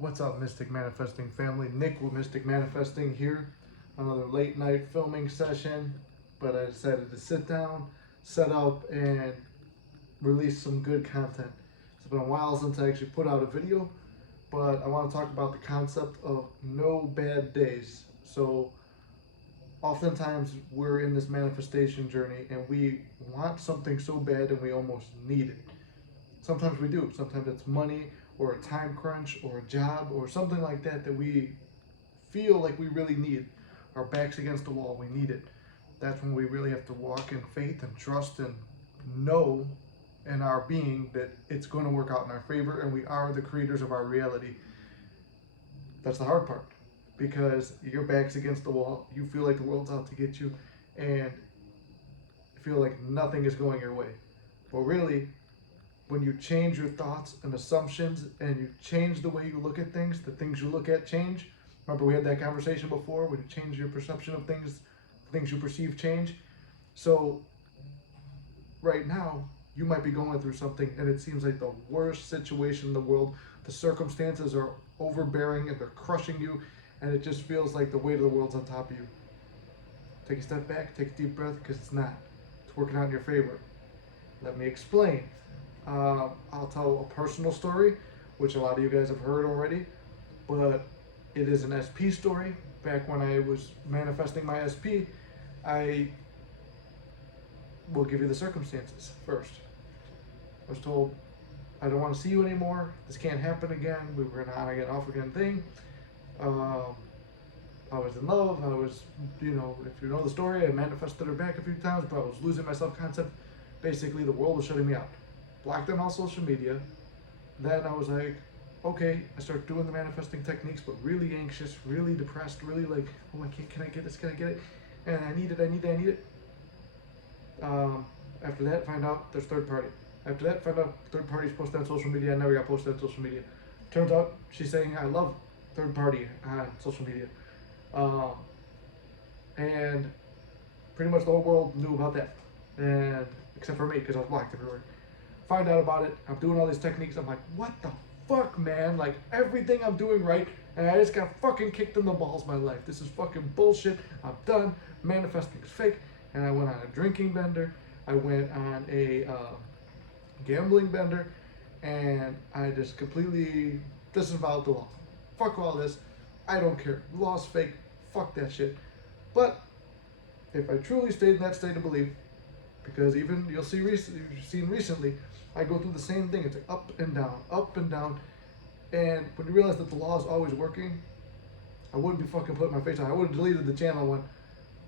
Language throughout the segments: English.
What's up, Mystic Manifesting family? Nick with Mystic Manifesting here. Another late night filming session, but I decided to sit down, set up, and release some good content. It's been a while since I actually put out a video, but I want to talk about the concept of no bad days. So, oftentimes we're in this manifestation journey and we want something so bad and we almost need it. Sometimes we do. Sometimes it's money or a time crunch or a job or something like that that we feel like we really need. Our back's against the wall, we need it. That's when we really have to walk in faith and trust and know in our being that it's going to work out in our favor and we are the creators of our reality. That's the hard part, because your back's against the wall, you feel like the world's out to get you, and you feel like nothing is going your way. But really, when you change your thoughts and assumptions and you change the way you look at things, the things you look at change. Remember, we had that conversation before, when you change your perception of things, the things you perceive change. So right now, you might be going through something and it seems like the worst situation in the world. The circumstances are overbearing and they're crushing you, and it just feels like the weight of the world's on top of you. Take a step back, take a deep breath, because it's not. It's working out in your favor. Let me explain. I'll tell a personal story, which a lot of you guys have heard already, but it is an SP story. Back when I was manifesting my SP, I will give you the circumstances first. I was told, I don't want to see you anymore. This can't happen again. We were in an on again, off again thing. I was in love. I was, if you know the story, I manifested her back a few times, but I was losing my self-concept. Basically, the world was shutting me out. Blocked on all social media. Then I was like, okay, I started doing the manifesting techniques, but really anxious, really depressed, really like, oh, can I get this, can I get it? And I need it. After that, find out there's third party. After that, find out third party's posted on social media. I never got posted on social media. Turns out she's saying I love third party on social media. And pretty much the whole world knew about that. And except for me, because I was blocked everywhere. Find out about it. I'm doing all these techniques. I'm like, what the fuck, man? Like, everything I'm doing right, and I just got fucking kicked in the balls my life. This is fucking bullshit. I'm done. Manifesting is fake. And I went on a drinking bender. I went on a gambling bender, and I just completely disavowed the law. Fuck all this. I don't care. The law's fake. Fuck that shit. But if I truly stayed in that state of belief, because even you've seen recently, I go through the same thing. It's like up and down, up and down. And when you realize that the law is always working, I wouldn't be fucking putting my face on. I would have deleted the channel when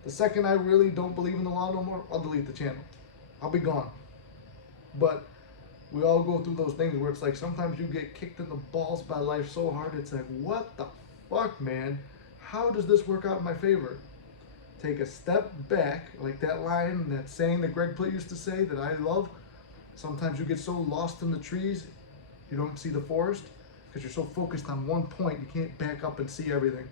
the second I really don't believe in the law no more, I'll delete the channel. I'll be gone. But we all go through those things where it's like sometimes you get kicked in the balls by life so hard, it's like, what the fuck, man? How does this work out in my favor? Take a step back, like that line, that saying that Greg Plitt used to say that I love. Sometimes you get so lost in the trees, you don't see the forest, because you're so focused on one point, you can't back up and see everything.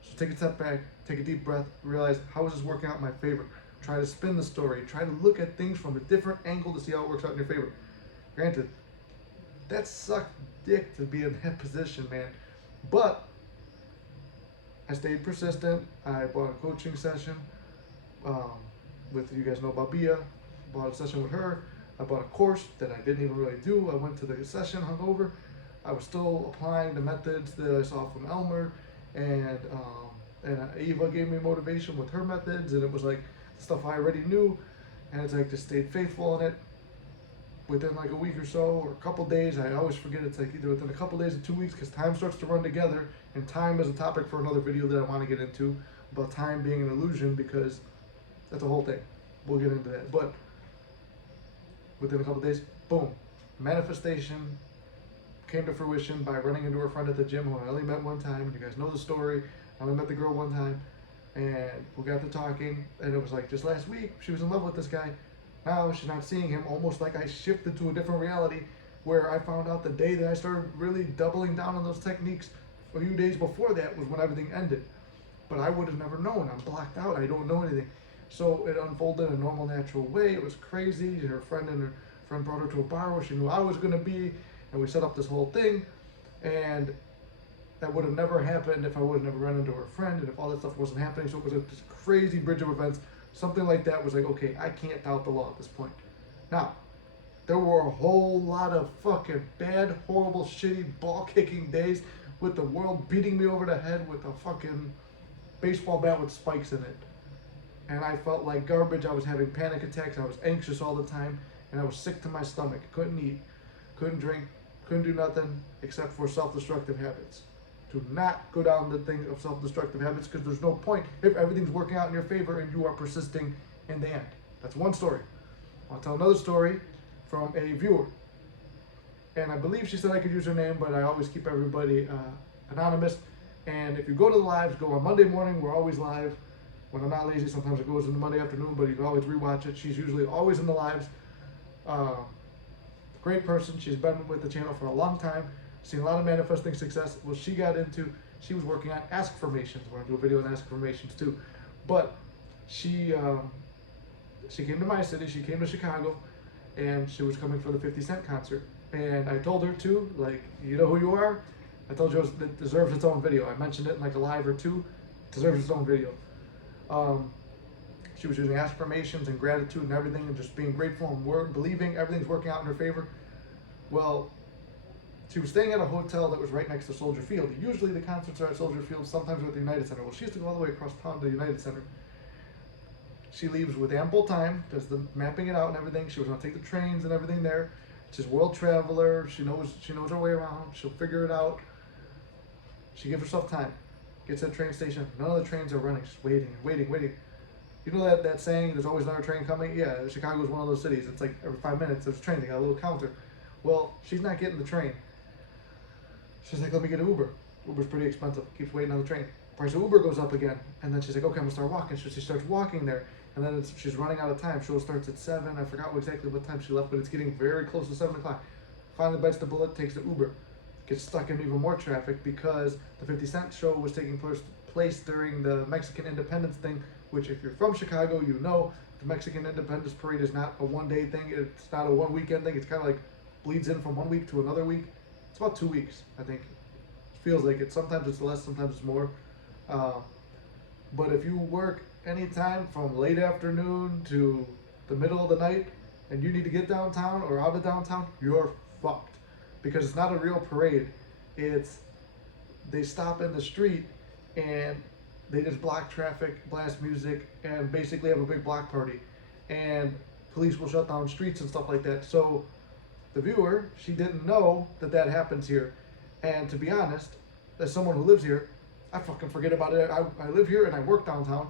So take a step back, take a deep breath, realize, how is this working out in my favor? Try to spin the story, try to look at things from a different angle to see how it works out in your favor. Granted, that sucked dick to be in that position, man. But I stayed persistent. I bought a coaching session with, you guys know about Bia. Bought a session with her. I bought a course that I didn't even really do. I went to the session hungover. I was still applying the methods that I saw from Elmer, and Eva gave me motivation with her methods, and it was like stuff I already knew, and it's like just stayed faithful in it. Within like a week or so, or a couple days, I always forget, it's like either within a couple days or 2 weeks, because time starts to run together, and time is a topic for another video that I want to get into, about time being an illusion, because that's a whole thing. We'll get into that. But within a couple days, boom, manifestation came to fruition by running into a friend at the gym who I only met one time. You guys know the story. I only met the girl one time, and we got to talking, and it was like just last week, she was in love with this guy. Now she's not seeing him, almost like I shifted to a different reality, where I found out the day that I started really doubling down on those techniques. A few days before that was when everything ended. But I would have never known. I'm blocked out. I don't know anything. So it unfolded in a normal, natural way. It was crazy. Her friend brought her to a bar where she knew I was going to be, and we set up this whole thing. And that would have never happened if I would have never run into her friend and if all that stuff wasn't happening. So it was this crazy bridge of events. Something like that was like, okay, I can't doubt the law at this point. Now, there were a whole lot of fucking bad, horrible, shitty ball kicking days with the world beating me over the head with a fucking baseball bat with spikes in it. And I felt like garbage. I was having panic attacks. I was anxious all the time. And I was sick to my stomach. Couldn't eat, couldn't drink, couldn't do nothing except for self-destructive habits. Do not go down the thing of self-destructive habits because there's no point if everything's working out in your favor and you are persisting in the end. That's one story. I'll tell another story from a viewer. And I believe she said I could use her name, but I always keep everybody anonymous. And if you go to the lives, go on Monday morning. We're always live. When I'm not lazy, sometimes it goes in the Monday afternoon, but you can always rewatch it. She's usually always in the lives. Great person. She's been with the channel for a long time. Seen a lot of manifesting success. Well, she was working on askformations. We're going to do a video on askformations too. But she came to my city. She came to Chicago, and she was coming for the 50 Cent concert. And I told her too, like, you know who you are? I told you it deserves its own video. I mentioned it in like a live or two. It deserves its own video. She was using affirmations and gratitude and everything and just being grateful and believing everything's working out in her favor. Well, she was staying at a hotel that was right next to Soldier Field. Usually the concerts are at Soldier Field, sometimes at the United Center. Well, she used to go all the way across town to the United Center. She leaves with ample time, does the mapping it out and everything. She was going to take the trains and everything there. She's a world traveler. She knows her way around. She'll figure it out. She gives herself time. Gets to the train station. None of the trains are running. She's waiting. You know that saying, there's always another train coming? Yeah, Chicago is one of those cities. It's like every 5 minutes there's a train. They got a little counter. Well, she's not getting the train. She's like, let me get an Uber. Uber's pretty expensive. Keeps waiting on the train. Price of Uber goes up again. And then she's like, okay, I'm going to start walking. So she starts walking there. And then she's running out of time. Show starts at 7. I forgot exactly what time she left, but it's getting very close to 7 o'clock. Finally bites the bullet, takes the Uber. Gets stuck in even more traffic because the 50 Cent show was taking place during the Mexican Independence thing, which if you're from Chicago, you know the Mexican Independence Parade is not a one-day thing. It's not a one-weekend thing. It's kind of like bleeds in from 1 week to another week. It's about 2 weeks, I think. It feels like it. Sometimes it's less, sometimes it's more. But if you work anytime from late afternoon to the middle of the night and you need to get downtown or out of downtown, you're fucked. Because it's not a real parade. They stop in the street and they just block traffic, blast music, and basically have a big block party. And police will shut down streets and stuff like that. So the viewer, she didn't know that happens here. And to be honest, as someone who lives here, I fucking forget about it. I live here and I work downtown,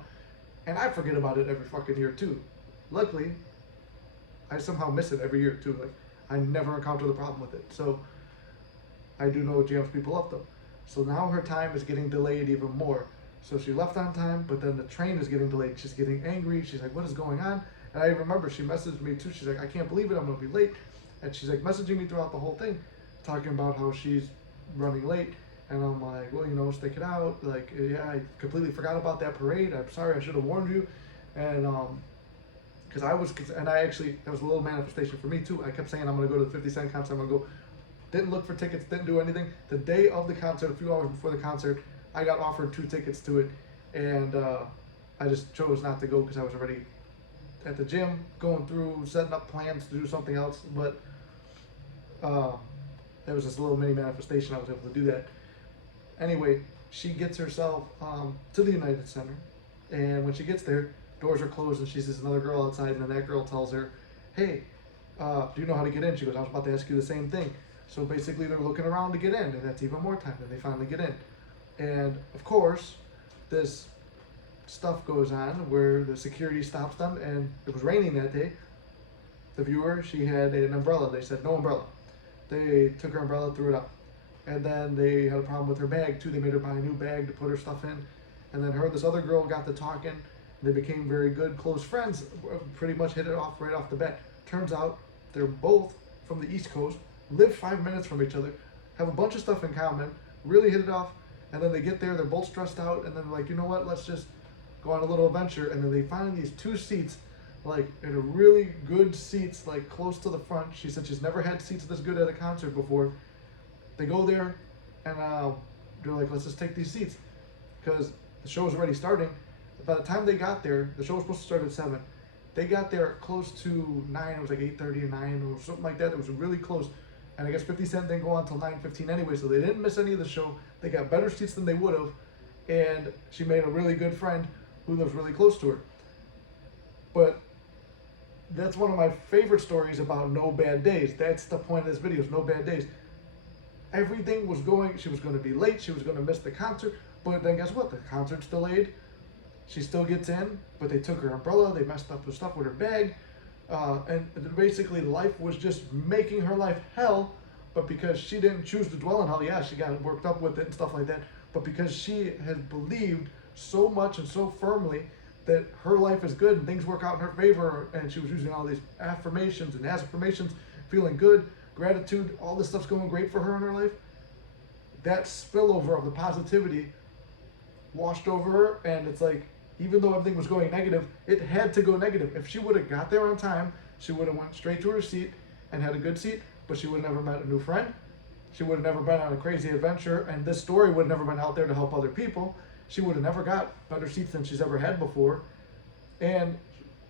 and I forget about it every fucking year too. Luckily, I somehow miss it every year too. Like, I never encounter the problem with it. So I do know it jams people up though. So now her time is getting delayed even more. So she left on time, but then the train is getting delayed. She's getting angry. She's like, what is going on? And I remember she messaged me too. She's like, I can't believe it. I'm going to be late. And she's like messaging me throughout the whole thing, talking about how she's running late. And I'm like, well, you know, stick it out. Like, yeah, I completely forgot about that parade. I'm sorry. I should have warned you. And, because that was a little manifestation for me too. I kept saying I'm going to go to the 50 Cent concert. I'm going to go. Didn't look for tickets, didn't do anything. The day of the concert, a few hours before the concert, I got offered 2 tickets to it. And I just chose not to go because I was already at the gym, going through, setting up plans to do something else. But there was this little mini manifestation. I was able to do that. Anyway, she gets herself to the United Center. And when she gets there, doors are closed and she sees another girl outside. And then that girl tells her, hey, do you know how to get in? She goes, I was about to ask you the same thing. So basically they're looking around to get in, and that's even more time, and they finally get in. And of course, this stuff goes on where the security stops them, and it was raining that day. The viewer, she had an umbrella. They said no umbrella. They took her umbrella, threw it up. And then they had a problem with her bag too. They made her buy a new bag to put her stuff in. And then this other girl got to talking. They became very good, close friends. Pretty much hit it off right off the bat. Turns out they're both from the East Coast, live 5 minutes from each other, have a bunch of stuff in common, really hit it off. And then they get there, they're both stressed out, and then like, you know what, let's just go on a little adventure. And then they find these 2 seats, like in a really good seats, like close to the front. She said she's never had seats this good at a concert before. They go there, and they're like, let's just take these seats, because the show was already starting. By the time they got there, the show was supposed to start at 7. They got there close to 9. It was like 8:30 or 9 or something like that. It was really close. And I guess 50 Cent didn't go on until 9:15 anyway, so they didn't miss any of the show. They got better seats than they would have. And she made a really good friend who lives really close to her. But that's one of my favorite stories about no bad days. That's the point of this video, is no bad days. Everything was going, she was going to be late, she was going to miss the concert, but then guess what? The concert's delayed. She still gets in, but they took her umbrella, they messed up the stuff with her bag, and basically life was just making her life hell, but because she didn't choose to dwell in hell, yeah, she got worked up with it and stuff like that, but because she had believed so much and so firmly that her life is good and things work out in her favor, and she was using all these affirmations, feeling good, gratitude, all this stuff's going great for her in her life, that spillover of the positivity washed over her, and it's like, even though everything was going negative, it had to go negative. If she would have got there on time, she would have went straight to her seat and had a good seat, but she would have never met a new friend. She would have never been on a crazy adventure, and this story would have never been out there to help other people. She would have never got better seats than she's ever had before. And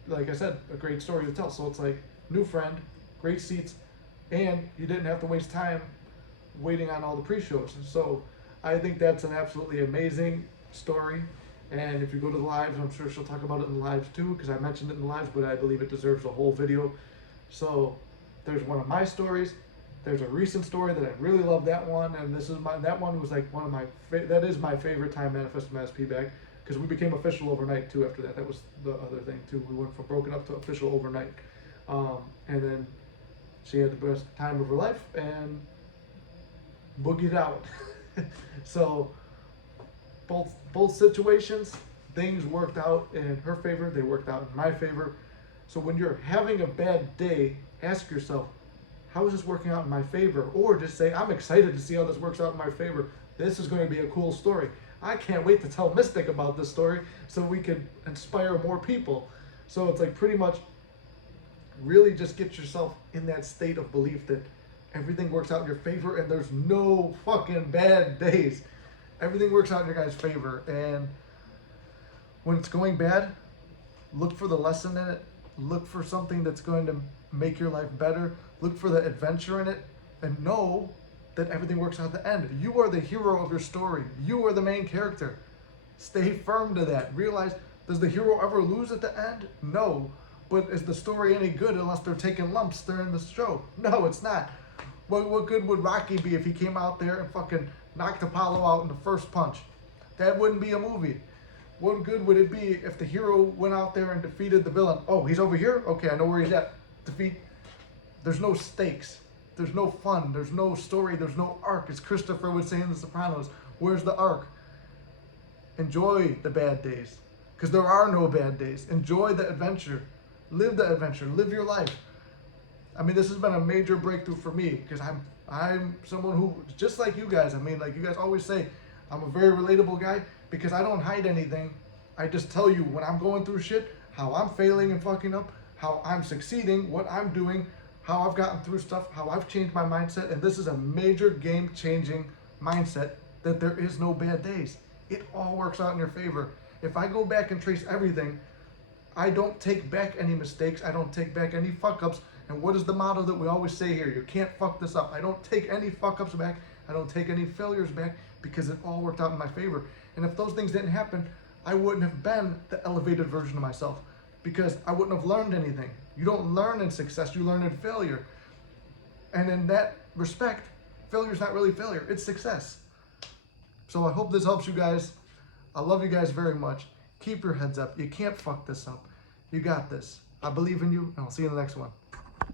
like I said, a great story to tell. So it's like, new friend, great seats, and you didn't have to waste time waiting on all the pre-shows. So I think that's an absolutely amazing story. And if you go to the lives, I'm sure she'll talk about it in the lives too, because I mentioned it in the lives, but I believe it deserves a whole video. So there's one of my stories. There's a recent story that I really love, that one, and that one was like one of my that is my favorite time manifesting my SP back, because we became official overnight too after that. That was the other thing too. We went from broken up to official overnight, and then she had the best time of her life and boogied out. So both situations, things worked out in her favor, they worked out in my favor. So when you're having a bad day, ask yourself, how is this working out in my favor? Or just say, I'm excited to see how this works out in my favor. This is going to be a cool story. I can't wait to tell Mystic about this story so we can inspire more people. So it's like, pretty much really just get yourself in that state of belief that everything works out in your favor and there's no fucking bad days. Everything works out in your guys' favor. And when it's going bad, look for the lesson in it. Look for something that's going to make your life better. Look for the adventure in it, and know that everything works out at the end. You are the hero of your story. You are the main character. Stay firm to that. Realize, does the hero ever lose at the end? No. But is the story any good unless they're taking lumps during the show? No, it's not. What good would Rocky be if he came out there and fucking knocked Apollo out in the first punch? That wouldn't be a movie. What good would it be if the hero went out there and defeated the villain? Oh, he's over here? Okay, I know where he's at. Defeat. There's no stakes. There's no fun. There's no story. There's no arc. As Christopher would say in The Sopranos, where's the arc? Enjoy the bad days, because there are no bad days. Enjoy the adventure. Live the adventure. Live your life. I mean, this has been a major breakthrough for me, because I'm someone who, just like you guys, I mean, like you guys always say, I'm a very relatable guy, because I don't hide anything. I just tell you when I'm going through shit, how I'm failing and fucking up, how I'm succeeding, what I'm doing, how I've gotten through stuff, how I've changed my mindset. And this is a major game-changing mindset, that there is no bad days. It all works out in your favor. If I go back and trace everything, I don't take back any mistakes. I don't take back any fuck-ups. And what is the motto that we always say here? You can't fuck this up. I don't take any fuck-ups back. I don't take any failures back, because it all worked out in my favor. And if those things didn't happen, I wouldn't have been the elevated version of myself, because I wouldn't have learned anything. You don't learn in success, you learn in failure. And in that respect, failure is not really failure, it's success. So I hope this helps you guys. I love you guys very much. Keep your heads up. You can't fuck this up. You got this. I believe in you, and I'll see you in the next one.